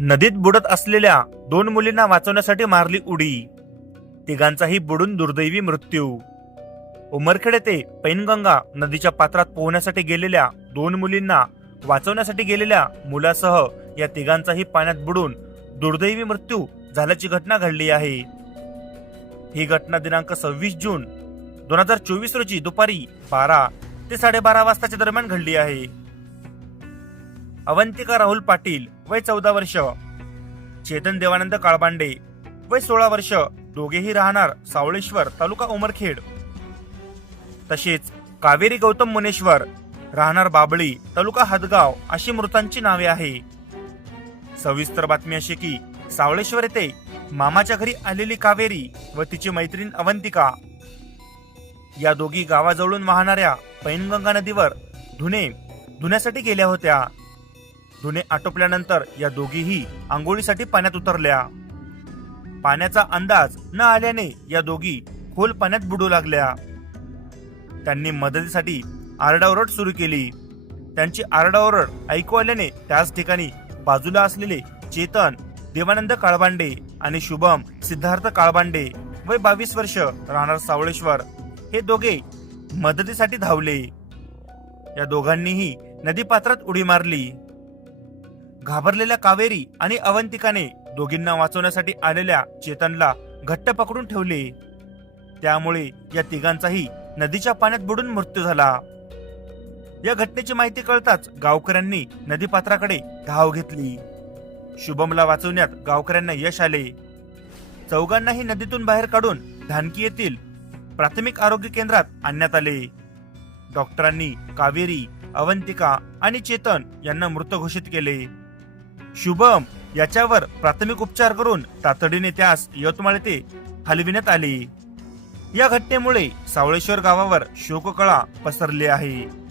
नदीत बुडत असलेल्या दोन मुलींना वाचवण्यासाठी मारली उडी. तिघांचाही बुडून दुर्दैवी मृत्यू. उमरखेड येथे पैनगंगा नदीच्या पात्रात पोहण्यासाठी गेलेल्या दोन मुलींना वाचवण्यासाठी गेलेल्या मुलासह या तिघांचाही पाण्यात बुडून दुर्दैवी मृत्यू झाल्याची घटना घडली आहे. ही घटना दिनांक सव्वीस जून दोन हजार चोवीस रोजी दुपारी बारा ते साडेबारा वाजताच्या दरम्यान घडली आहे. अवंतिका राहुल पाटील वय चौदा वर्ष. चेतन देवानंद काळबांडे वय सोळा वर्ष. दोघेही राहणार सावळेश्वर तालुका उमरखेड. तसेच कावेरी गौतम मुनेश्वर राहणार बाबळी तालुका हदगाव अशी मृतांची नावे आहे. सविस्तर बातमी अशी की सावळेश्वर येथे मामाच्या घरी आलेली कावेरी व तिची मैत्रीण अवंतिका. या दोघी गावाजवळून वाहणाऱ्या पैनगंगा नदीवर धुणे धुण्यासाठी गेल्या होत्या. धुणे आटोपल्यानंतर या दोघीही आंघोळीसाठी पाण्यात उतरल्या. पाण्याचा अंदाज न आल्याने या दोघी खोल पाण्यात बुडू लागल्या. त्यांनी मदतीसाठी आरडाओरड सुरू केली. त्यांची आरडाओरड ऐकू आल्याने त्याच ठिकाणी बाजूला असलेले चेतन देवानंद काळबांडे आणि शुभम सिद्धार्थ काळबांडे वय बावीस वर्ष राहणार सावळेश्वर हे दोघे मदतीसाठी धावले. या दोघांनीही नदीपात्रात उडी मारली. घाबरलेल्या कावेरी आणि अवंतिकाने दोघींना वाचवण्यासाठी आलेल्या चेतनला घट्ट पकडून ठेवले. त्यामुळे या तिघांचाही नदीच्या पाण्यात बुडून मृत्यू झाला. या घटनेची माहिती कळताच गावकऱ्यांनी नदीपात्राकडे धाव घेतली. शुभमला वाचवण्यात गावकऱ्यांना यश आले. चौघांनाही नदीतून बाहेर काढून धानकी येथील प्राथमिक आरोग्य केंद्रात आणण्यात आले. डॉक्टरांनी कावेरी अवंतिका आणि चेतन यांना मृत घोषित केले. शुभम याच्यावर प्राथमिक उपचार करून तातडीने त्यास यवतमाळ येथे हलविण्यात आले. या घटनेमुळे सावळेश्वर गावावर शोककळा पसरली आहे.